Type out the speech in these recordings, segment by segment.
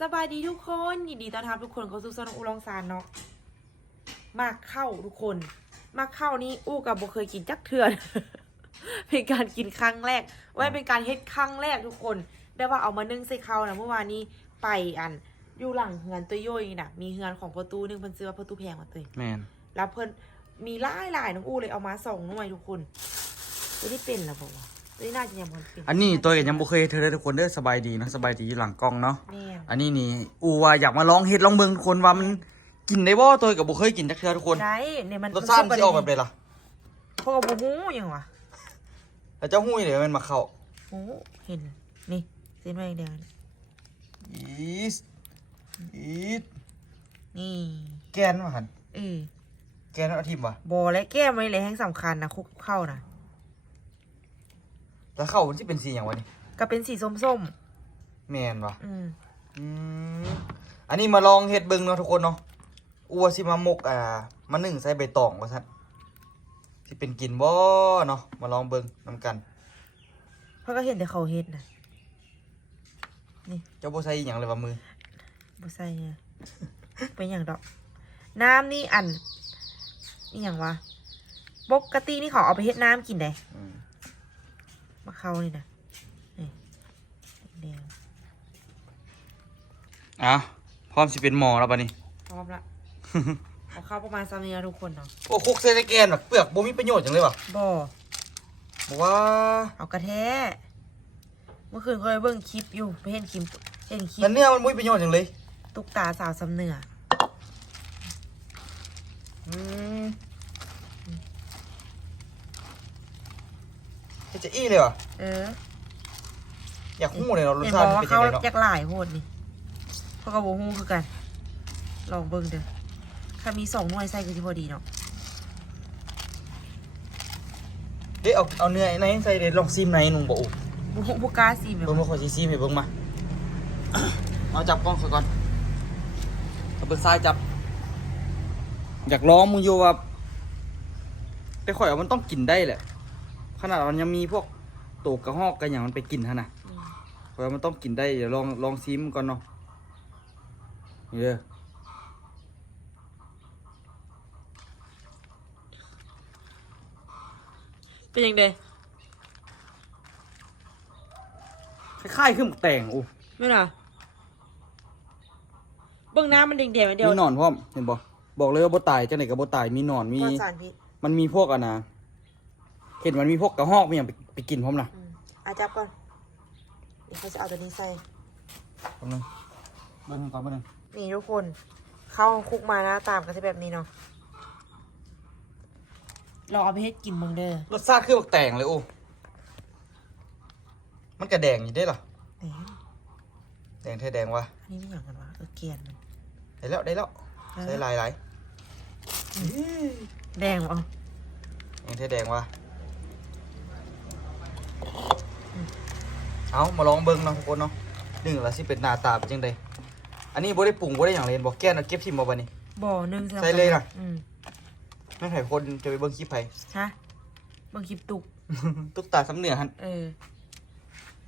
สบายดีทุกคนยินดีต้อนรับทุกคนเข้าสู่ซอนอูลองซานเนาะมาเข้าทุกคน มาเข้านี่อู้กับโบเคยกินจักเทือนเป็นการกินครั้งแรกไว้เป็นการเฮ็ดครั้งแรกทุกคนแบบว่าเอามานึ่งใส่ข้าวนะเมื่อวานนี้ไปอันอยู่หลังเฮือนตัวย่อยน่ะ มีเฮือนของประตูนึงเพิ่นซื้อว่าประตูแพงกว่าตัวแมนแล้วเพิ่นมีหลายหลายๆน้องอู้เลยเอามาส่งหน่วยทุกคนตัวนี้เป็นแล้วบอกว่าตัว นี้น่าจะยังบ่เป็นอันนี้ตัวก็ยังบ่เคยเฮ็ดเธอเลยทุกคนเด้อสบายดีเนาะสบายดีอยู่หลังกล้องเนาะ แม่นอันนี้นี่อูว่าอยากมาลองเฮ็ดลองเบิ่งทุกคนว่ามันกินได้บ่ตัวก็บ่เคยกินจักเทื่อทุกคนได้เนี่ยมันรสชาติมันสิออกแบบใดล่ะเพราะว่าบ่ฮู้หยังวะแล้วเจ้าหู้ยเดี๋ยวมันมาเข้าโอ้เห็นนี่เส้นไว้แดงอีสอีสๆนี่แกนว่าหั่นเออแกนเอาทิ่มว่ะบอและแก้มไว้เลยแห่งสำคัญนะคุกเข้านะ แล้วเข้ามันสิเป็นสีหยังวะนี่ก็เป็นสีส้มแม่นว่ะๆอืมอืมอันนี้มาลองเฮ็ดเบิ่งเนาะทุกคนเนาะอูว่าสิมาหมกอ่ามานึ่งใส่ใบตองว่าซั่นสิเป็นกินบ่เนาะมาลองเบิ่งนํกัน เพราะก็เห็นแต่เขาเฮ็ดนะเจ้าบ่ใส่อีหยังเลยว่ามือ บ่ใส่เนี่ยเป็นอย่างดอก น้ำนี่อันนี่อย่างวะปกตินี่เขาเอาไปเฮ็ดน้ำกินได้อืม มาเข้านี่นะนี่แดงอะพร้อมสิเป็นหมอแล้วบัดนี้ๆพร้อมละเอาเข้าประมาณสามนี้นะทุกคนเนาะโอ้คุกเซตแกนแบบเปลือกบ่มีประโยชน์จังเลยว่ะบ่บอกว่าเอากระแท้เมื่อคืนเคยเบิ่งคลิปอยู่ไปเห็นคลิปเห็นคลิแล้วปเนื้อมันบ่มีประโยชน์จังเลย ตุ๊กตาสาวสำเนืออืม เฮ็ดจะอี้เลยว่ะเอออยากฮู้เลยเนาะรสเห็นชาบติอกมันว่าเป็นเขายังไงเนาะอยากหลายโหดนี่เพราะกับโบฮูคือกัน ลองเบิ่งเด้อถ้ามีสองหน่วยใส่ก็สิพอดีเนาะเด้เอาเอาเนื้อในใส่เด้ลองซิมในหนุ่งบ่อูบุบุกล้าซีแม่เบิ่งมาขอสิซิมให้เบิ่งมา เอาจับกล้องค่อยก่อนเอาเบิ่งซ้ายจับ อยากลองมึงอยู่ว่าแต่ข่อยว่ามันต้องกินได้แหละ ขนาดมันยังมีพวกโตกกระหอกกันอย่างมันไปกินฮะนะอืมเพราะว่ามันต้องกินได้เดี๋ยวลองลองซิมก่อนเนาะนี่เด้อเป็นยังไงคล้ายๆขึ้นหมกแต่งอู้ไม่น่ะเบิ่งน้ำมันแดงๆเดียวมีหนอนพร้อมเห็นบ่บอกเลยว่าบ่ตายจังไหนก็บ่ตายมีหนอนมีปลอดสารพิษมันมีพวกอะนะ เห็นมันมีพวกกระหอกมีอย่างไปไปกินพร้อมนะอืมอาจับก่อนเดี๋ยวเขาจะเอาตัวนี้ใส่แป๊บนึงเบิ่งก่อนเบิ่งนี่ทุกคน เข้าคุกมาหน้าตามกันจะแบบนี้เนาะลองเอาไปเฮ็ดกินมึงเด้อรสชาติคือบักแต่งเลยอู้มันกระแดงอยู่ได้เหรอแหมแดงแท้แดงวะอันนี้ไม่อย่างกันวะเออเกลียนมันได้แล้วได้แล้วใส่ลายหลายแดงวะแดงแท้แดงวะ เอามาลองเบิ่งเนาะทุกคนเนาะหนึ่งละสิเป็นหน้าตาเป็นจังไดอันนี้บ่ได้ปรุงบ่ได้อย่างเลยบอกแก้นเอาเก็บทิมมาบัดนี้ บ่อหนึ่งใส่เลยน่ะ อืมไม่ไผคนจะไปเบิ่งคลิปไผฮะเบิ่งคลิปตุก ตุ๊กตาสำเนือหันเออ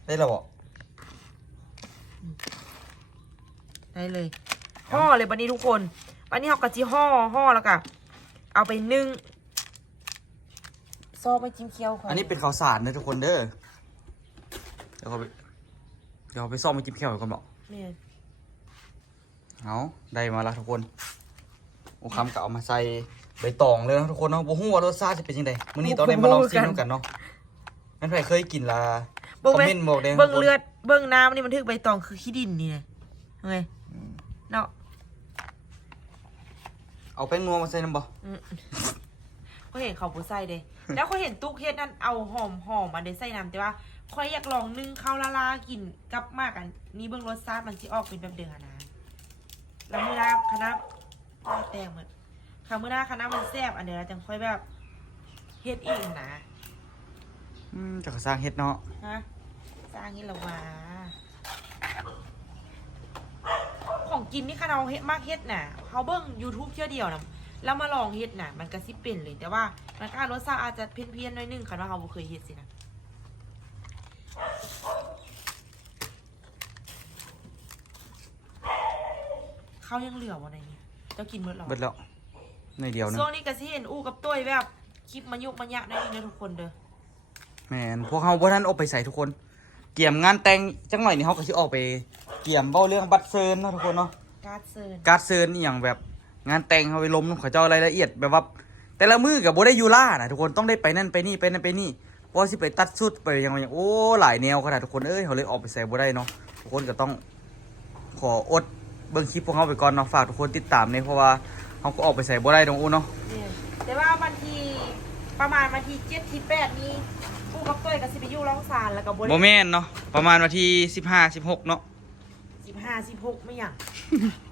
ได้แล้วบ่ได้เลยห่อเลยบันนี้ทุกคนบันนี้เขากะจิห่อห่อแล้วก็เอาไปนึ่ง ซอกไปจิ้มเคี้ยวก่อันนี้เป็นข้าวสารนะทุกคนเด้อ เดี๋ยวเขาไปเดี๋ยวเอาไปซ่อมมาจิ้มแก้วก่อนบอกเนี่ยเอาได้มาแล้วทุกคนโอ้คำก็เอามาใส่ใบตองเลยนะทุกคนเนาะบ่ฮู้ว่ารสชาติจะเป็นยังไงมื้อนี้ตอนได้มาลองชิมด้วยกันเนาะนั่นใครเคยกินละคเบิ่งอมไหมเมนต์บอกเด้เบิ่งเลือดเบิ่งน้ำนี่มันถึกใบตองคือขี้ดินนี่ไงไงเนาะเอาแป้งนัวมาใส่น้ำบ่อืม เขาเห็นเขาผู้ใส่เด้ แล้วเขาเห็นตุ๊กเฮ็ดนั่นเอาหอมหอมมาเด้ใส่น้ำแต่ว่าคอยอยากลองนึ่งข้าวละลากินกับมากอันนี้เบิ่งรสชาติมันสิออกเป็นแบบเดือนะแล้วเมื่อหน้าคณะแตงเหมือนค่ะเมื่อหน้าคณะมันแซ่บอันเดียวเราจังค่อยแบบเฮ็ดเองนะอืมจะกระสร้างเฮ็ดเนาะฮะสร้างนี่ละวะของกินนี่ค่ะเราเฮ็ดมากเฮ็ดน่ะเขาเบิ่ง YouTube เที่ยวเดียวนะ แล้วมาลองเฮ็ดน่ะมันก็สิเป็นเลย แต่ว่ามันก็รสชาติอาจจะเพี้ยนๆหน่อยนึงค่ะว่าเขาบ่เคยเฮ็ดสินะข้าวยังเหลือวะในนี้เจ้ากินเมื่อหรอเบิดแล้วในเดียวนึงช่วงนี้ก็สิเห็นอู้กับตุ้ยแบบคลิปมันยุกมันยะได้นี่นะทุกคนเด้อแมนพวกเขาบ่ทันออกไปใส่ทุกคน เกี่ยมงานแต่งจังหน่อยนี่เขาก็สิออกไป เกี่ยมเบ้าเรื่องบัตรเซิร์นเนาะทุกคนเนาะการ์ดเซิร์นการ์ดเซิร์นอหย่างแบบ งานแต่งเขาไปล้มเขาเจ้ารายละเอียดแบบว่าแต่ละมือกับโบได้อยูล่านะทุกคนต้องได้ไปนั่นไปนี่ไปนั่นไปนี่เพราะว่าสิไปตัดสุดไปอย่างอย่างโอ้หลายแนวขนาดทุกคนเอ้ยเขาเลยออกไปใส่บ่ได้เนาะทุกคนก็ต้องขออดเบิ่งคลิปพวกเขาไปก่อนเนาะฝากทุกคนติดตามเนี่ยเพราะว่าเขาก็ออกไปใส่บ่ได้ตรงอู้เนาะเนี่ยแต่ว่าวันที่ประมาณวันที่เจ็ดที่แปดนี้อู้กับตุ้ยก็สิไปอยู่ร้องซานแล้วก็บโมแมนเนาะประมาณวันที่สิบห้าสิบหกเนาะสิบห้าสิบหกไม่อย่างว้าว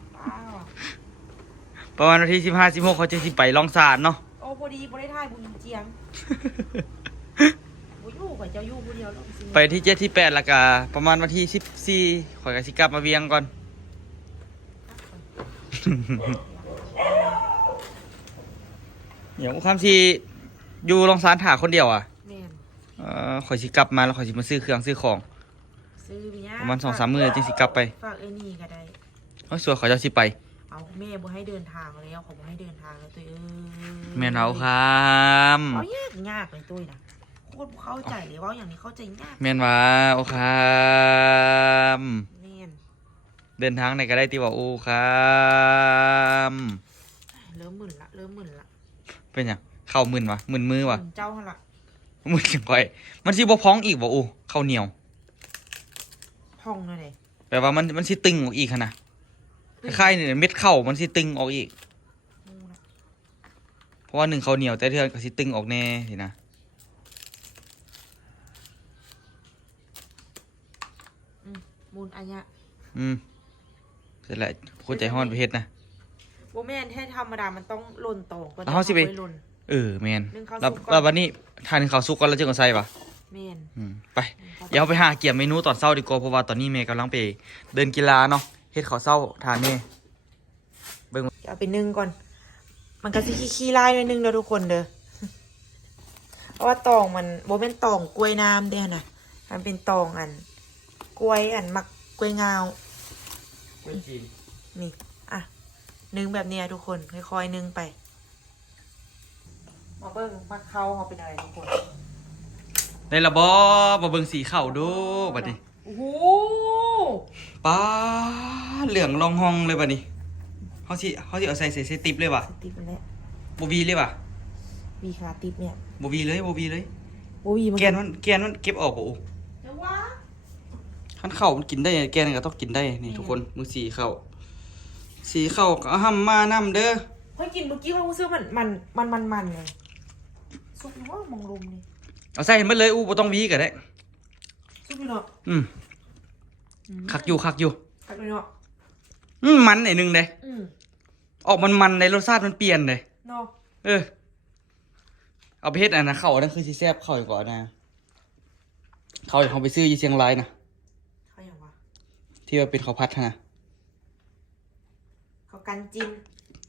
ประมาณวันที่สิบห้าสิบหกเขาจะสิไปลองสารเนาะ โอ้พอดีบริท่ายบุญเจียงบุยู่กับเจ้ายู่ผู้เดียวแล้วสิไปที่เจ็ดที่แปดแล้วก็ประมาณวันที่สิบสี่ข่อยก็สิกลับมาเวียงก่อน เดี๋ยวคำที่อยู่ลองสารถาคนเดียวอะแม่นเออข่อยสิกลับมาแล้วข่อยสิมาซื้อเครื่องซื้อของ ซื้อไปยประมาณสองสามมื้อจึงสิกลับไป ฝากเอ้ยนี่ก็ได้เฮ้ยส่วนเขาเจะสิไปเอา แม่บ่ให้เดินทางแล้วเขาบ่ให้เดินทางแล้วตัวเอ้ยแม่นเอาครับเอายากยากเลยตุ้ยนะโคตรบ่เข้าใจเลยเว่าอย่างนี้เข้าใจยากแม่นว่าโอ้ครับแม่นเดินทางไหนก็ได้ที่ว่าโอ้ครับเริ่มหมื่นละเริ่มหมื่นละเป็นหยังเข้ามึนวะมึนมือวะหมื่นเจ้าหั่นละมึนจังก่อย มันสิบ่พ้องอีกบ่โอ้ข้าวเหนียวพองเลยเลยแปลว่ามันมันสิตึงออกอีกหั่นนะ คล้ายๆเนี่ยเม็ดข้าวมันสิตึงออกอีกงูละเพราะว่าหนึ่งข้าวเหนียวแต่เทือนก็สิตึงออกแน่สินะมูลอันยะอืมเสร็จแล้วคนใจฮ้อนไปเฮ็ดนะโบแม่นให้ธรรมดามันต้องหล่นตรงก่อนแล้วเขาสิไปม่หล่น เออแมนนึ่งข้าวแล้วสุกก่อน แล้ววันนี้ทานข้าวสุกก่อนแล้วจึงเอาใส่ปะแม่นอืมไป เดี๋ยวไปหาเกี่ยมเมนูตอนเช้าดีกว่าเพราะว่าตอนนี้เมย์กำลังไปเดินกีฬาเนาะ เฮ็ดข้าวเช้าทานเน่เบิ่งเอาไปนึ่งก่อน มันก็สิขี้ๆไล่หน่อยนึงเด้อทุกคนเด้อเพราะว่าตองมันโบเป็นตองกล้วยน้ำเด้อนะมันเป็นตองอัน กล้วยอันมักกล้วยงาวเป็นจีนนี่อะนึ่งแบบเนี้ยทุกคนค่อยๆนึ่งไปมาเบิ้งมาเข้าเขาเป็นอะไรทุกคนในระบอมาเบิ่งสีข้าวดูบัดนี้ โอ้โหป้าดเหลืองรองห้องเลยบัดนี้เฮาสิเฮาสิเอาใส่ใส่ใส่ติ๊บเลยว่ะสติปมันแล้วบ่วีเลยว่ะมีคาติปเนี่ยบ่วีเลยบ่วีเลยโอ้ยมันแกนมันแกนมันเก็บออกบ่โอ้เดี๋ยวว่าคันข้าวมันกินได้แกนก็ต้องกินได้นี่ทุกคนมือสีข้าวสีข้าวก็เอาห้ำมานํเด้อเฮ้ยกินเมื่อกี้เขารู้สึกมันมันมันมันมันเลยซุปหรือว่ามองลมนี่เอาใส่ให้มันเลยอู้บ่ต้องวีก็ได้ ซุปอยู่เนาะอืมคักอยู่คักอยู่คักเลยเนาะอืมมันหน่อยหนึงเด้อืมออกมันมันในรสชาติมันเปลี่ยนเลยเนาะเออ เอาไปเฮ็ดอันนะข้าวอันนั่นคือสิแซ่บข้าวอีกกว่านะข้าวเขาไปซื้ออยู่เชียงรายนะเขาอย่างวะที่ว่าเป็นข้าวผัดนะเขากันจิน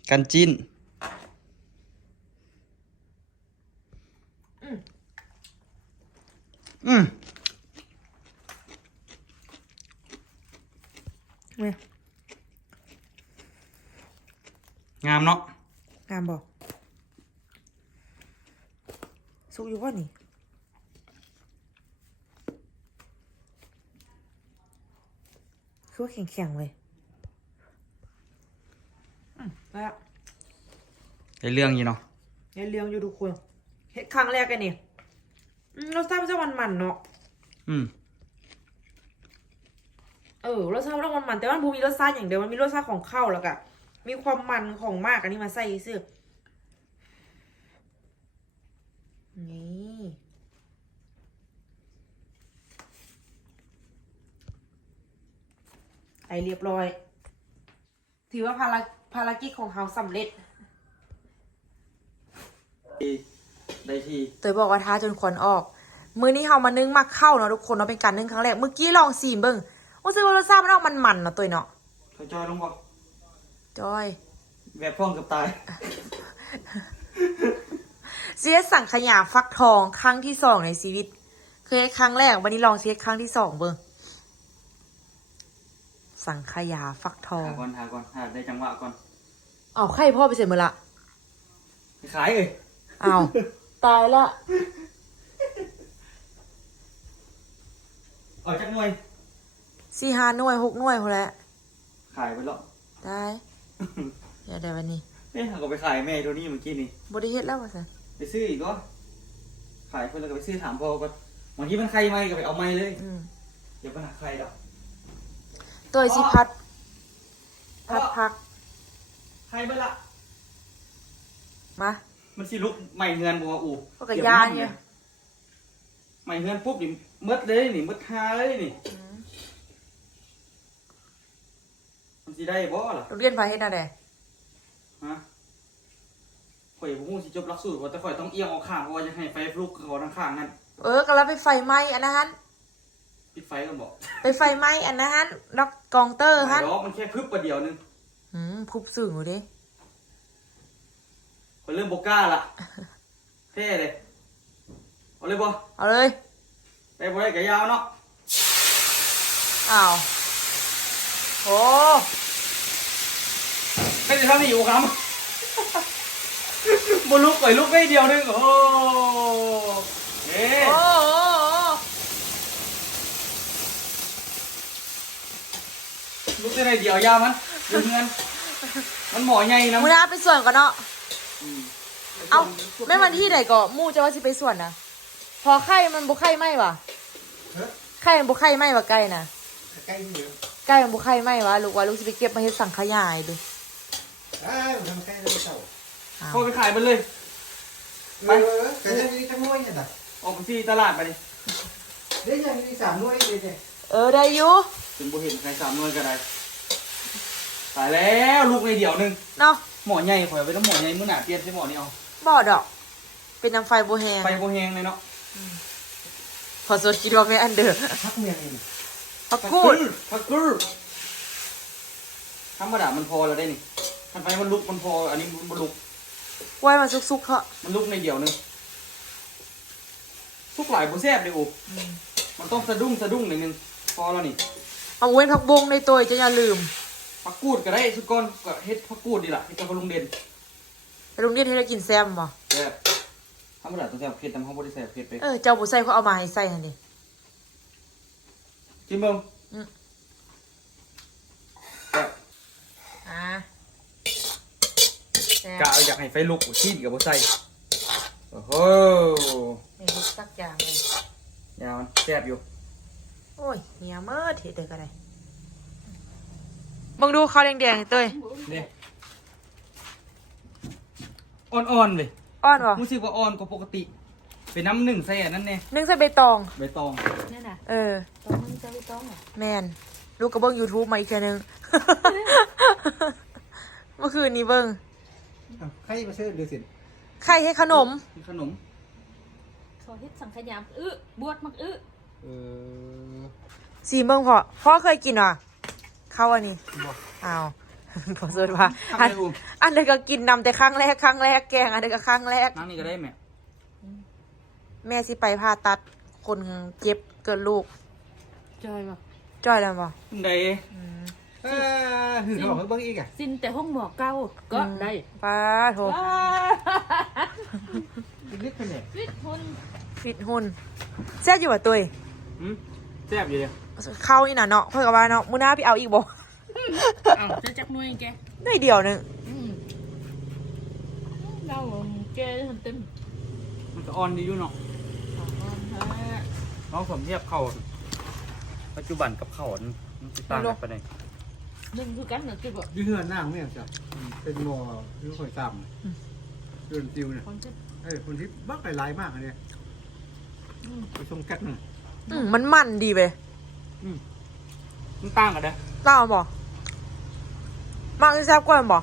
กันจิ้นอืมอืม เนี่ย งามเนาะงามบอกซุปอยู่ว่านี่คือว่าแข็งๆเลยอืมแล้วได้เรื่องอยู่เนาะในเรื่องอยู่ทุกคนเห็ดครั้งแรกกันนี่อืมรสชาติมันจะมันๆเนาะอืม เออรสชาติมันต้องมันๆแต่ว่ามันบ่มีรสชาติอย่างเดียวมันมีรสชาติของข้าวแล้วก็มีความมันของมากอันนี้มาใส่ซื่อนี่ไอเรียบร้อย ถือว่าภารภารกิจของเขาสำเร็จได้ทีเตยบอกว่าท้าจนควันออก มือนี้เรามานึ่งมักเข้าเนาะทุกคนเนาะเป็นการนึ่งครั้งแรกเมื่อกี้ลองซีมเบิ้ง โอ้สึกว่ารสชาติมันออกมันมันๆเนาะตัวเนาะเขาจอยลงบ่จอย แบบพ่องกับตาย เสียสั่งขยะฟักทองครั้งที่สองในชีวิต เคยครั้งแรกวันนี้ลองเสียครั้งที่สองเบิ้งสังขยาฟักทองหาก่อนหาก่อนหาได้จังหวะก่อนเอาไข่พ่อไปเสร็จหมดละไปขายเอ้ยเอาตายละออกจากหน่วย สี่ห้าหน่วยหกหน่วยพอแล้วขายไปแล้วได้เดี๋ยวเดี๋ยววันนี้เอ๊ะหาก็ไปขายแม่ตัวนี้เมื่อกี้นี่บริเฮ็ดแล้ววะสันไปซื้ออีกก็ขายเพื่อนแล้วก็ไปซื้อถามพ่อก็บางทีมันใครไม่ก็ไปเอาไม่เลยอืมเดี๋ยวปัญหาใครดอกตัวสิพัด พัดพักใครเบ้ละมามันสิลุกใหม่เงินบัวอู่พวกกับยาเนี่ยใหม่เงินปุ๊บนี่มืดเลยนี่มืดคาเลยนี่ อื มมันสิได้บ่ล่ะโรงเรียนพาเฮ็ดอะไรฮะข่อยบ่ฮู้สิจบหลักสูตรว่าแต่ข่อยต้องเอียงออกข้างเพราะว่าจะให้ไฟลุกเขาทางข้างนั่นเออก็แล้วไปไฟไหม้อันนั้นปิดไฟกันบอกไปไฟไหม้อันนั้นล็อกกองเตอร์ฮันเดี๋ยวมันแค่พึบประเดียวนึงอืมพุบสื่อหนูดิข่อยเริ่มบ่กล้าละเท่เลยเอาเลยบ่เอาเลยได้บ่ได้ก็ยาวเนาะอ้าว โอ้ไม่ได้ทำนี่อยู่ครับบนลุกไปลุกได้เดียวนึงโอ้เอ๊โอ้โอ้ลุกได้ในเดียวยาวมันอยู่เงินมันหมอใหญ่นะมูนาไปส่วนก่อนเนาะอืมเอาแม่วันที่ไหนก็มู่จะว่าสิไปส่วนนะพอไข่มันบุไข่ไหมวะเฮ้ยไข่มันบุไข่ไหมวะไก่นะใกล้ที่เดียว ไก่มันบุไข่ไหมวะลูกว่าลูกสิไปเก็บมาเฮ็ดสังขยายดูอ้าวทำใกล้แล้วเจ้าอ้าวเข้าไปขายมันเลยเออแต่ยังมีทั้งน้อยเนี่ยนะออกไปที่ตลาดไปดิเดี๋ยวยังมีสามน้อยเลยเนี่ยเออได้อยู่ถึงบ่เห็นใครสามหน่วยก็ได้ตายแล้วลูกในเดียวนึงเนาะหมอใหญ่ข่อยเอาไปต้องหมอใหญ่มื้อหน้าเปลี่ยนใช่หมอนี่เอาบ่ดอก เป็นน้ำไฟโบแฮงไฟบ่แห้งเลยเนาะพอสดคิดว่าไม่อันเดอร์พักเมียง เองพักกูดพักกูดธรรมดามันพอแล้วได้นี่ทันไฟมันลุกมันพอ อันนี้มันลุกไว้มาซุกๆเถอะมันลุกในเดียวนึงทุกหลายบ่แซ่บเลยโอ้มันต้องสะดุ้งสะดุ้งหน่อยนึงพอแล้วนี่ เอาเว้นพักบงในตัวจะอย่าลืมผักกูดก็ได้สุดก้อนก็เฮ็ดผักกูดดีล่ะเฮ็ดกับลุงเด่นไปโรงเรียนที่ได้กินแซมบ่แซ่บธรรมดาต้องแซ่บเผ็ดแต่เขาบ่ได้แซ่บเผ็ดไป เออเจ้าบุใส่เขาเอามาให้ใส่หั่น ดิชิมเบิ่งอืมแซ่บอ่าแซกะมเอาอยากให้ไฟลุกชีดกับบ่ใส่โอ้โหไม่รู้สักอย่างเลย ยาวมันแซ่บอยู่โอ้ยเหียเมื่อเทเดก็ได้มึงดูเขาวแดงๆเต้ยนี่อ่อนๆเลย อ้อนบ่รู้สึกว่าอ่อนกว่าปกติ เป็นน้ำหนึ่งใส่อันนั้นแน่นึ่งใส่ใบตอง ใบตองนั่นน่ะเออต้องมึงจะไม่ต้องอะแมนลูกกระเบื้อง YouTube มาอีกแค่ยหนึง เมื่อคืนนี้เบิ้งใครมาซื้อดูสิไข่ให้ขนมมีขนม เขาเฮ็ดสังขยามอื้อบวชมักอื้อเออสีเบิ้งพอพ่อเคยกินว่ะข้าวอันนี้บอกอ้าวพอสุดว่าทำอันไมอูอันเดียวก็กินนำแต่ครั้งแรกครั้งแรกแกงอันเดียวก็ครั้งแรก น้ำนี่ก็ได้แม่ แม่สิไปผ่าตัดคนเจ็บเกิดลูก จอยบ่จ้อยแล้วบ่ได้เออหือเขาบอกให้เบิ่งอีกอะสิ้นแต่ห้องหมอเก่าก็ได้ป้าโถว้านิดๆเนี่ยฟิตหุ่นฟิตหุ่นแซ่บอยู่ว่ะตุ้ยหืมแซ่บอยู่เลยเข้านี่น่ะเนาะเพื่อนกับว่าเนาะมื้อหน้าพี่เอาอีกบ่อ้าวจะจักหน่วยแกได้เดียวหนึงอืมเราแกทำเต็มมันก็อ่อนดีอยู่เนาะสองคนฮะ น้องสมเทียบเข้าปัจจุบันกับเข้าอันมันสิต่างกันไปไหนหนึ่งคือกันเหรอคิดว่ายืนหน้าเนี่ยจ้ะเป็นหมอยืนคอยซ้ำยืนติวเนี่ยคนจะเออคนที่บักหลายๆมากอันเนี่ยอืมไปส่งแก๊สน่ะอืมมันมันดีไปมันต่างกันเด้อเล่าบ่มากที่แซ่บกว่าบ่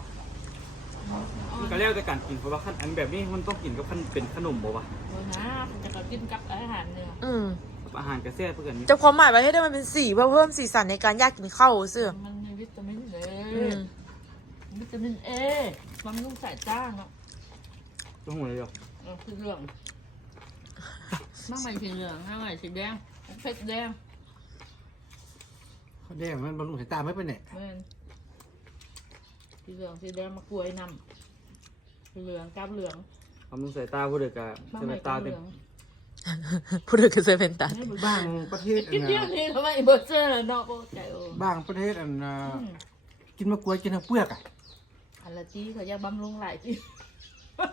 มันก็แล้วแต่การกินเพราะว่าขั้นอันแบบนี้มันต้องกินกับขั้นเป็นขนมบ่วะโอ้นะจะก็กินกับอาหารเนี่ยอืมกับ อาหารกระแซ่บเพื่อนนี่จะความหมายไว้ให้ได้มันเป็นสีเพื่อเพิ่มสีสันในการอยากกินข้าวเสื้อมันมีวิตามินเลอืยมวิตามินเอมันต้องใส่จ้างเนาะต้องหัวเลยเหรอเออสีเหลืองมากใหม่สีเหลืองมากใหม่สีแดงเพชรแดงเขาแดงมันบำรุงสายตาไม่เป็นเนี่ยแม่นสีเหลืองสีแดงมากล้วยนำสีเหลืองกับเหลืองบำรุงสายตาผู้เด็กกะบางสาใหม่ยกัตาบเหเต็ลืม องพูดถึงคือเซเว่นตันให้เบิดบางประเทศอักินนเดียวน่ะนี้ทำไมเบิร์เจอร์เนาะโอ้ใจโอ้บางประเทศอันน่ะอืมกินมะกรูดกินทั้งเปลือกอะอันละจีเขาอยากบำรุงหลายจี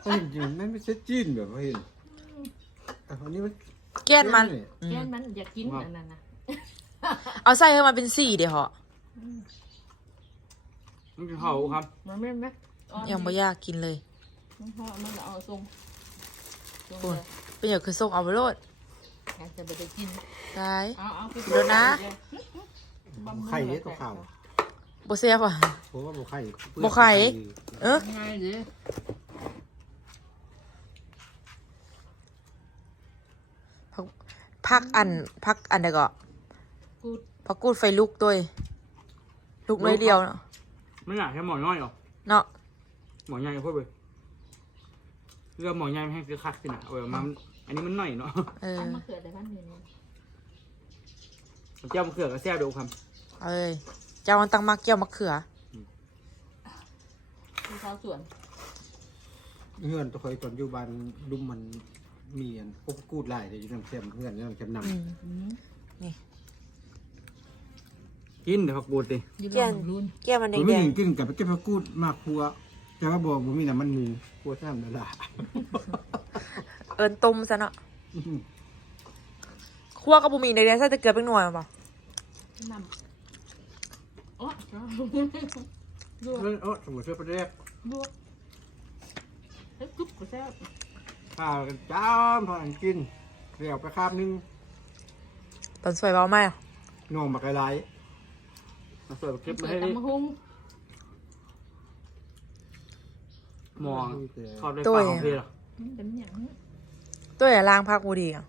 เขาเห็นจริงๆมันไม่ใช่จีนแบบเขาเห็นแต่อันนี้มันแก้นมันเยอืมแกนมันอยากกินอันนั้นนะเอาใส่ให้มันเป็นสีเดี๋ยวเหรออืมมันคือเขาครับมันไม่ไหมอ่อนยังไม่อยากกินเลยมันห่อมันเอาทรงทรงโอ้ยเลย เป็นอย่างคือส่งเอาไปโลดอยากจะไปได้กินได้ เอาเอาไปเดี๋ยวนะบำรุงไข่เล็กกับข้าวโบเซียบอะเพราะว่าบ่ไข่เปลือกบ่ไข่ เออง่ายเลยพักพักอันพักอันเดียวก็กูดพักกูดไฟลุกด้วยลุกน้อยเดียวเนาะไม่อยากให้หมอน้อยหรอเนาะหมอใหญ่พูดไปเรื่องหมอใหญ่ไม่ให้คือคักสินะเอาไว้มา อันนี้มันหน่อยเนาะเออทำมะเขือแต่บ้านเมียนี่เจ้ามะเขือกับแซ่บดูครับเอ้ยเจ้ามันตั้งมากเกี่ยวมะเขือที่ชาวสวนเงื่อนตัวคอยก่อนอยู่บ้านดุมมันมีอันพวกกูดหลายเลยอยู่น้ำเค็มเงื่อนน้ำเค็มนำอืม อืมกินเดี๋ยวผักบูดดิอยู่แกบ้านนรุ่นแก้วมันผมแดไม่งเห็นกินกับเก็บผักกูดมากครัว แต่ว่าบอกผมมีน้ำมันหมูครัวซ้ำนั่นแหละๆ เอินต้มซะเนาะคั่วกับบุหมี่ในเดียวใส่ตะเกียบเป็นหน่วยป่ะนำอ๋อลวกแล้วเออสมมติเชื่อประเด็กลวกเอ้ยกรุ๊บก็แซ่บข้าวกันจ้ามพากันกินเรียวไปคาบนึงตอนสวยเบาไหมอะนองบักไก่ไหลายมาเสิร์ฟคลิปเปิมาดให้ดิตำมะฮุ่งหมองทอดด้วยปลาของพี่เหรอ ตัวอย่าล้างพักบูดีอะ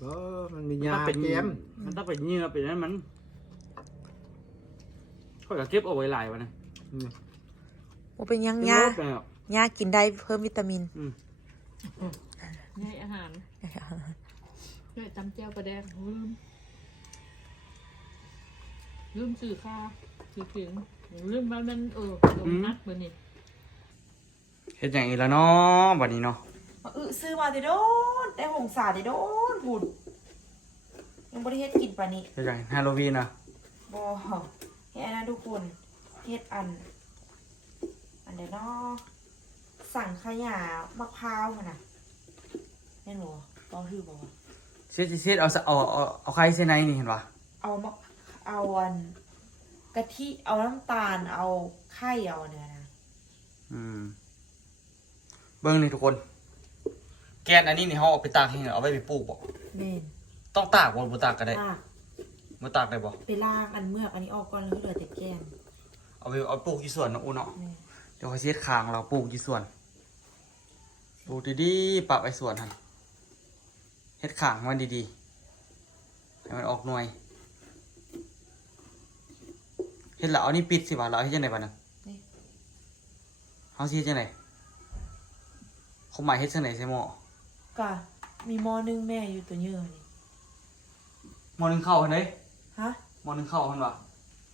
เออมันมีมันยาต้องเป็นเกมมันต้องเป็นเนื้อเป็นนั้นมันเขาจะเก็บเอาไว้หลายวันนะบ่เป็นหยังเป็นยาโรคไปอะยากินได้เพิ่มวิตามินอืมในอาหารด้วยตำเจียวปลาแดงลืมลืมสื่อค่าสื่อถึงลืมว่ามันเออลงนัดเบอร์นี่เฮ็ดอย่างอีกแล้วเนาะวันนี้เนาะอือซื้อมาแต่โดน ได้หงสาแต่โดนบุญยังบ่ได้เฮ็ดกินปานนี้เฮ็ดอย่างฮาโลวีนนะบ่เฮ็ดอันนั้นทุกคนเฮ็ดอัน อันเดี๋ยวเนาะสั่งขยะมะพร้าวมันน่ะแม่นบ่ต้องถือบ่วะเช็ดเช็ดเอาสะเอาเอาเอาไข่เส้นในนี่เห็นปะเอามะเอาอันกะทิเอาน้ำตาลเอาไข่เอาเนี่ยนะอืม เบิ้งนี่ทุกคน แกนอันนี้นี่เขาเอาไปตากให้เอาไว้ไปปลูกบ่แม่นต้องตากบ่บ่ตากก็ได้ลากบ่ตากได้บ่ไปล่างอันเมือกอันนี้ออกก่อนแล้วเหลือแต่แก้มเอาไปเอาปลูกที่สวนเนาะอูเนาะแม่นเดี๋ยวเขาเช็ดคางเราปลูกที่สวนปลูกดีๆปรับไอ้สวนหั่นเฮ็ดคางมันดีๆให้มันออกหน่วยเฮ็ดแล้วเอานี่ปิดสิว่าเราเฮ็ดจังได๋บัดนั้นนี่เฮาสิเฮ็ดจังได๋เขาหมายเฮ็ดจังได๋ใส่หม้อ ก็มีหมอหนึงแม่อยู่ตัวเยอะนี่หม้อหนึงเข้าหั่นเด้ฮะหม้อหนึงเข้าหั่นว่ะ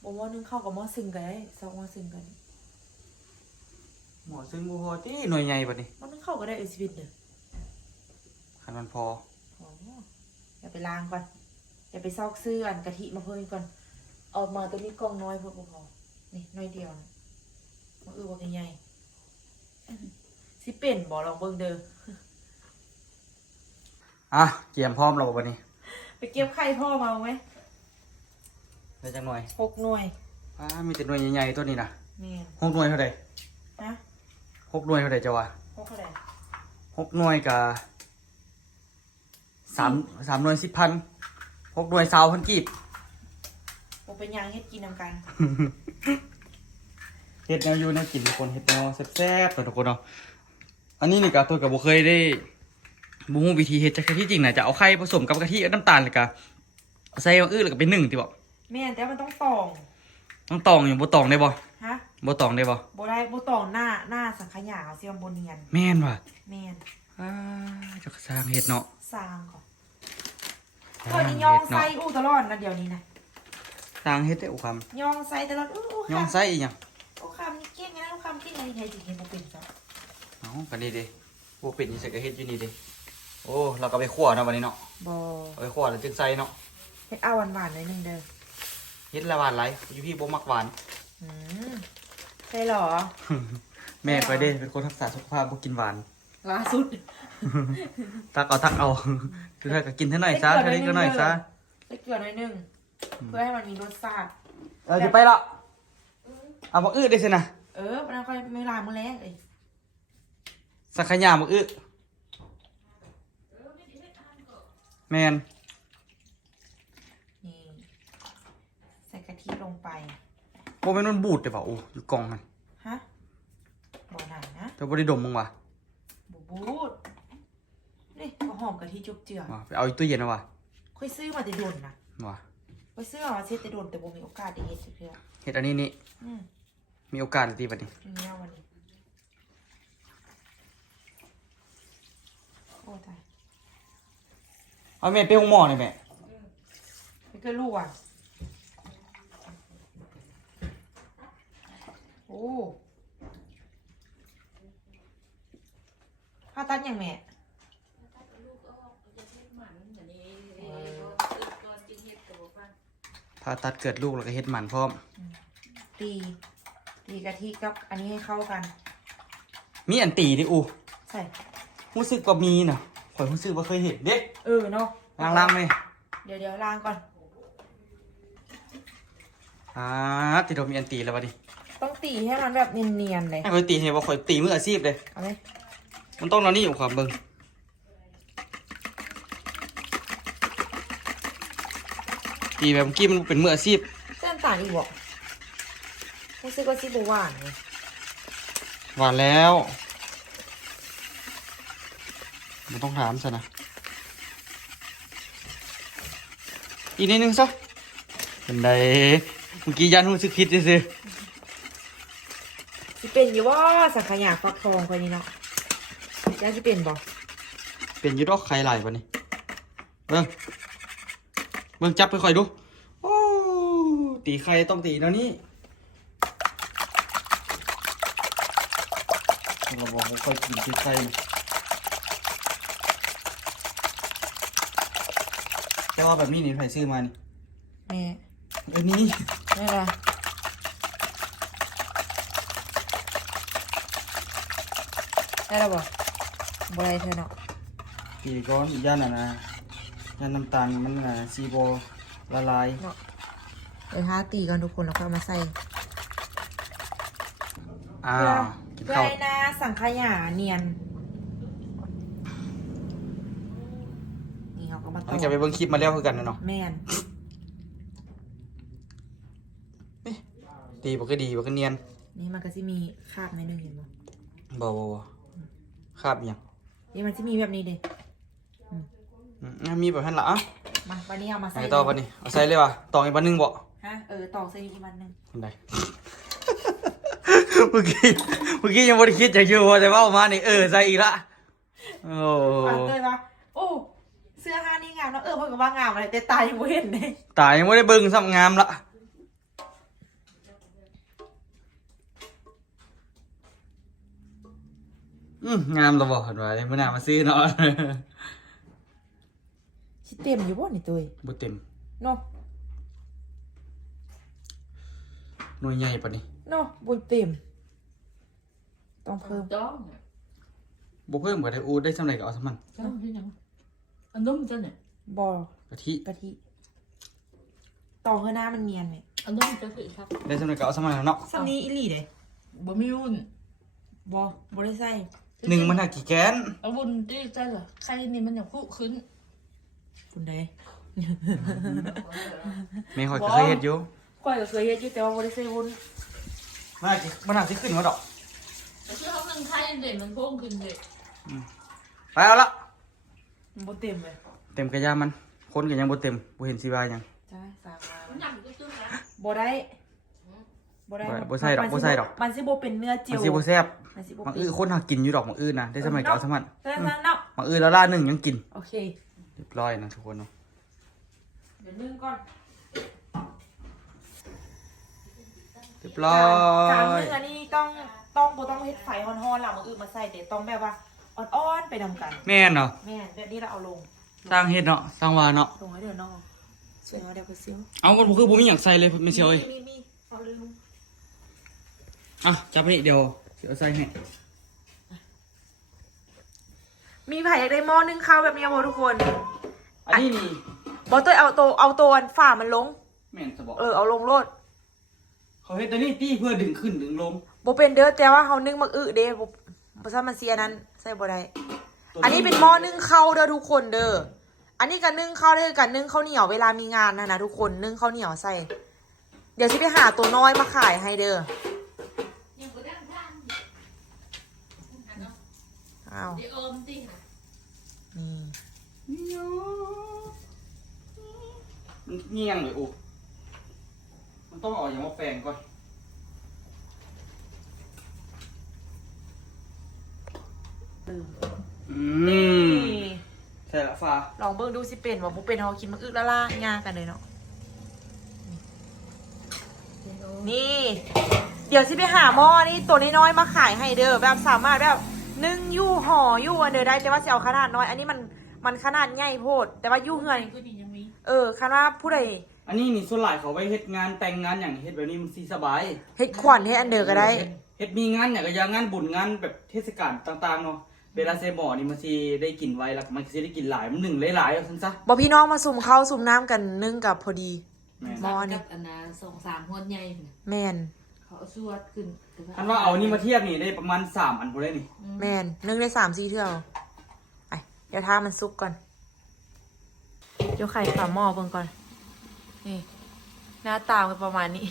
บ่หมอหนึงเข้ากับหมอซึ่งก็ได้สองหมอซึ่งกันหม้อซึ่งบ่พอติหน่วยใหญ่บัดนี้หมอหนึงเข้าก็ได้เอชีวิตเด้อคันมันพออ๋ออย่าไปล้างก่อนอย่าไปซอกซื้ออันกะทิมาเพิ่มก่อนเออกมาตัวนี้กล่องน้อยพอบ่พอนี่น้อยเดียวนะมันอือว่าใหญ่ๆสิเป็นบ่ลองเบิ่งเด้อ อะเกียมพร้อมแล้วบ่บัดนี้ ไปเก็บไข่พ่อมาเอาไหมได้จักหน่วยหกหน่วยอ่ามีแต่หน่วยใหญ่ๆตัวนี้นะแม่นหกหน่วยเท่าใดนะหกหน่วยเท่าใดจ้ะวะหกเท่าไหร่หกหน่วยกับสามสามหน่วยสิบพันหกหน่วยสาวพันกีบบ่เป็นหยังเฮ็ดกินนำกันเฮ็ดแนวอยู่แนวกินทุกคนเฮ็ดแนวแซ่บๆตัวทุกคนเนาะอันนี้นี่ก็ตัวกับบ่เคยได้ บ่ฮู้วิธีเฮ็ดจักที่จริงน่ะจะเอาไข่ผสมกับกะทิกับน้ำตาลแล้วก็ใส่อย่างอื่นแล้วก็เป็นนึ่งติบ่แม่นแต่มันต้องตองต้องตองอยู่บ่ตองได้บ่ฮะบ่ตองได้บ่บ่ได้บ่ตองหน้าหน้าสังขยาเอาเสียมบนเนียนแม่นว่ะแม่นอ่าจะสร้างเฮ็ดเนาะสร้างก่อนสร้าเพิ่นงนี่ย่องเฮ็ดไส้เนาะอู้ตลอดนะเดี๋ยวนี้นะทางเฮ็ดได้อุคยองใส่ตลอดอู้อู้ำย่องไส้อีหยังอู้คำนี่เก่งนะอู้คำเก่งอะไรใครสิเห็นบ่เป็นจ้ะเอ้ากันนี่เด้โอ้เป็ดนี่ใส่กระเฮ็ดอยู่นี่เด้ โอ้เราก็ไปคั่วเนาะวันนี้เนาะบ่เอาไปคั่วแล้วจึงใส่เนาะเฮ็ดเอาหวานๆหน่อยหนึงเด้อเฮ็ดละหวานไรอยู่พี่บ่มักหวาน อืมใช่เหรอ แม่ไปเด้เป็นคนรักษาสุขภาพบ่กินหวาน ล่าสุด ตักเอาตักเอา คือถ้าก็กินเท่าหน่อยซะเท่านี้ก็หน่อยซะใส่เกลือหน่อยหนึง เพื่อให้มันมีรสชาติ เออจะไปละเอาบักอื้อได้สินะเออมันค่อยไม่ลามื้อแรงเอ้ยสักขยาบักอื้อ แมนนี่ ใส่กะทิลงไปบ่แม่นมันบูดเด้ป่ะโอ้อยู่กล่องมันฮะบ่หนานะแต่บ่ได้ดมมึงว่ะบูบูดนี่ก็หอมกะทิจุบเจือว่ะไปเอาอีกตู้เย็นเอาว่ะค่อยซื้อมาแต่โดนนะว่ะค่อยซื้อมาเช็ดแต่โดนแต่บ่มีโอกาสได้เฮ็ดเพื่อเฮ็ดอันนี้นี่อืมมีโอกาสเลยตีบัดนี้ทีนี้วันนี้ โอ้ตาย เอาแม่ไปห้องหมอหน่อยแม่ไม่ก็รู้อะ โอ้ผ่าตัดยังแม่ผ่าตัดเกิดลูกแล้วก็เฮ็ดหมันพร้อม ตี ตีกะทิกับ อันนี้ให้เข้ากัน มีอันตีดิอู ใส่ รู้สึกว่ามีน่ะข่ อยรู้สึกว่าเคยเห็นเด้เออเนาะล้างๆเลยเดี๋ยวเดี๋ยวล้างก่อน อ่าติดโดมีอันตีแล้วบัดนี้ต้องตีให้มันแบบเนียนๆเลยให้ข่อยตีให้ว่าข่อยตีมืออาชีพเลย เอาไหมมันต้องนอนนี่อยู่ครับเบิ่งตีแบบเมื่อกี้มันเป็นมืออาชีพเส้นำต่างอีกบอกรู้สึกว่าซีบหวานเลยหวานแล้ว มันต้องถามซะนะ อีกนิดนึงซะเป็นไดเมื่อกี้ยันรู้สึกผิดซื่อสิเป็นอยู่ว่าสังขยาฟักทองคนนี้เนาะยาสิเป็นบอกๆเป็นอยุดอกไข่ไหลวันนี้เบิ่งเบิ่งจับไปค่อยดูโอ้ตีไข่ต้องตีแล้วนี่เราบอกว่าค่อยกินตีไข่นะ แต่ว่าแบบนี้นี่ใครซื้อมานี่แม่เออนี่แม่ละได้แล้วบอกบอะไรเธอเนาะตีก้อนย่านอะนะย่านน้ำตาลมันอะซีโบละลายเนาะเดี๋ยวท้าตีก่อนทุกคนแล้วก็เอามาใส่อ้าเพื่อวกินเพื่อข้าว ให้หน้าสังขยาเนียนนี่เขาก็มา ต้อง จะไปเบิ่งคลิปมาแล้วคือกันนะเนาะแม่นตีบ่ก็ดีบ่ก็เนียนนี่มันก็จะมีคราบในอยหนึงเห็นบ่บ่บ่บ่คาบอหยังนี่มันจะมีแบบนี้เด้อืมงั้นมีแบบนั้นละอะมาวันนี้เอามาไหนใส่ต่อบัดนี้เอาใส่เลยว่ะตองอีกบันหนึงบ่ ฮะเออตอกใส่อีกวันหนึ่งคนใดเมื่อกี้เมื่อกี้ยังบ่ได้คิดจะอยู่ว่าแต่ว่าออกมานี่เออใส่อีกละโอ้ อะเตยว่าโอ้ เสื้อผ้านี่งามเนอะเออเพิ่นก็ว่างามอะไรแต่ตายังไม่เห็นเลยตายยังบ่ได้เบิ่งซ้ำงามละอืมงามและบ่เห็นว่าเมื่อหน้ามาซื้อเนาะชิเต็มอยู่บ่นี่เตยบ่เต็มเนาะหน่วยใหญ่ปะนี่เนาะบ่เต็ม ต้องเพิ่ม จ้องบ่เพิ่มก็ได้อูได้สำาไรก็เอาสำมันจ้องที่ยัง อันนุ่มจังเนี่ยบ่กะทิกะทิตอกเฮอหน้ามันเนียนไหมอันนุ่มจะสิครับได้สำาไรก็เอาสำมันแล้วเนาะสำนี้อีหลีเด้บ่มีวุ่นบ่บ่ได้ใส่หนึ่งมันหักกี่แกนเอาวุ่นที่ใจเหรอใครนี่มันอย่างคู่ขึ้นคุณใดแม่ข่อยก็เคยเฮ็ดอยู่ข่อยก็เคยเฮ็ดอยู่แต่ว่าบ่ได้ใส่วุ้นมันหักมันหักสิขึ้นมาดอกแต่คือเขาหนึ่งไทยเด็กมันพุ่งขึ้นเด็กไปเอาละมัน บ่เต็มเลยเต็มกระยามันคนก็ยังบ่เต็มบ่เห็นสิว่าหยังจ้าสามมามันหนักก็คือนะบ่ได้บ่ได้บ่บ่ใส่ดอกบ่ใส่ดอกมันสิบ่เป็นเนื้อเจีมัยนวสิบ่แซ่บมันสิบ่บางเป็นอื้อคนหักกินอยู่ดอกบางอื้อนะได้สำาไรก็เอาสำมันแต่นั้นเนาะบางอื้อแล้วล่าหนึ่งยังกินโอเคเรียบร้อยนะทุกคนเนาะเดี๋ยวนึ่งก่อนเรียบร้อการยนึ่งอันนี้ต้องต้องบ่ต้องเฮ็ดไฟฮ้อนๆล่ะมื้ออื่นมาใส่เดี๋ยวต้องแบบว่า อ่อนๆไปนำกัน แม่นเนาะแม่นแบบนี้เราเอาลงสร้างเฮ็ดเนาะสร้างวาเนาะลงไว้เดี๋ยวนอกเสียงว่าเดี๋ยวก็เสียวเอามันบ่คือบ่มีหยังใส่เลยไม่เชียวเอ้ยมีมีเอาลืมอะจับนี่เดี๋ยวสิเอาใส่ให้มีไผ่อยากได้หม้อนึ่งข้าวแบบนี้บ่ทุกคนอันนี้นี่บ่ตัวเอาตัวเอาตัวอันฝ่ามันลง แม่นจะบอกเออเอาลงโลดเขาเฮ็ดตัวนี้ตี้เพื่อดึงขึ้นดึงลงบ่เป็นเด้อแต่ว่าเฮานึ่งมักอึเด้บ่ บ่ซั้นมันเสียนั้นใส่บ่ได้ตัวอันนี้เป็นหม้อนึ่งข้าวเด้อทุกคนเด้อ อันนี้ก็นึ่งข้าวได้อกันนึ่งข้าวเหนียวเวลามีงานนะนะทุกคนนึ่งข้าวเหนียวใส่ เดี๋ยวสิไปหาตัวน้อยมาขายให้เด้อยังบ่ได้ทานอ้าวเดี๋ยวอมติค่ะนี่มันเงียงเลยโอ้มันต้องเอาอย่างมาแปลงก่อน ลืม อืนี่มใส่ละฟ้าลองเบิ่งดูสิเป็นว่าบ่เป็นเฮากินมักอึละล่ายากันเลยเนาะนี่ เดี๋ยวสิไปหาหม้อนี่ตัวน้อยๆมาขายให้เด้อแบบสามารถแบบนึ่งยู่ห่อยู่อันเด้อได้ แต่ว่าจะเอาขนาดน้อย อันนี้มันมันขนาดใหญ่โพด แต่ว่ายู่เฮือนก็นี่ยังมีเออคันว่าผู้ใดอันนี้นี่ส่วนหลายเขาไว้เฮ็ดงานแต่งงานอย่างเฮ็ดแบบนี้มันสีสบายเฮ็ดขวัญให้อันเด้อก็ได้เฮ็เฮ็ดมีงานอย่างก็อย่างงานบุญงานแบบเทศกาลต่างๆเนาะ เวลาเซหมอนี่มันสิได้กินไวแล้วก็มันสิได้กินหลายมันหนึ่งหลายๆเอาซั่นซะบอกพี่น้องมาสุ่มข้าวสุ่มน้ำกันนึ่งกับพอดี แม่นหม้อนี่ กับอันน่ะสองสามคนใหญ่พุ่นน่ะแมนเขาเอาสวดขึ้นคันว่าเอานี่มาเทียบนี่ได้ประมาณสามอันพุ่นเลยนี่แมนนึ่งได้สามสี่เท่าไปเดี๋ยวท้ามันซุกก่อนเดี๋ยวไข่ฝาหม้อเบิ่งก่อน นี่ หน้าตาเป็นประมาณนี้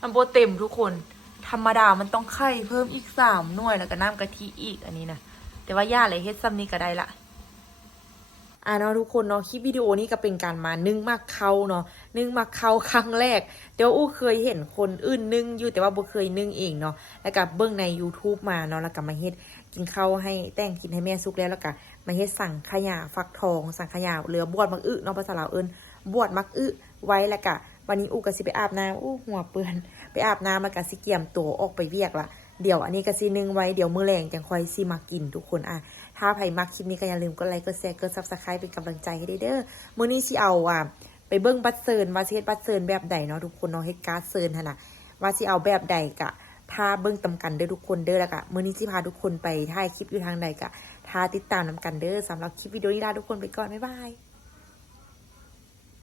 มันโบเต็มทุกคน ธรรมดามันต้องไข่เพิ่มอีกสามหน่วยแล้วก็น้ำกะทิอีกอันนี้นะ แต่ว่าย่าเลยเฮ็ดซ้ำนี้ก็ได้ละอ่าเนาะทุกคนเนาะคลิปวิดีโอนี้ก็เป็นการมานึ่งมักเขาเนาะนึ่งมักเขาครั้งแรกแต่ว่าอู้เคยเห็นคนอื่นนึ่งอยู่แต่ว่าบ่เคยนึ่งเองเนาะแล้วก็เบิ่งใน YouTube มาเนาะแล้วก็มาเฮ็ดกินข้าวให้แต่งกินให้แม่สุกแล้วแล้วก็มาเฮ็ดสั่งขยาฟักทอง สั่งขยาเหลือบวดมักอึเนาะภาษาลาวเอิ้นบวดมักอึไว้แล้วก็วันนี้อู้ก็สิไปอาบน้ำอู้หัวเปื้อนไปอาบน้ำแล้วก็สิเกี่ยมตัวออกไปเวียกละ เดี๋ยวอันนี้ก็สินึ่งไว้เดี๋ยวมื้อแรงจังค่อยสิมากินทุกคนอะถ้าใครมักคลิปนี้ก็อย่าลืมกดไลค์กดแชร์กดซับสไคร b ์เป็นกำลังใจให้ด้เด้อมื้อนี้สิเอาอะไปเบิ้งบัตเซิร์นว่าเฮ็ดบัตเซิร์นแบบใดเนาะทุกคนเนาะเฮ็ดการ์ดเซิร์นหั่นน่ะว่าสิเอาแบบใดกะถ้าเบิ้งตำกันเด้อทุกคนเด้อแล้วก็มื้อนี้สิพาทุกคนไปถ่ายคลิปอยู่ทางใดกะถ้าติดตามนำกันเด้อสำหรับคลิปวิดีโอนี้ลาทุกคนไปก่อนบ๊ายบาย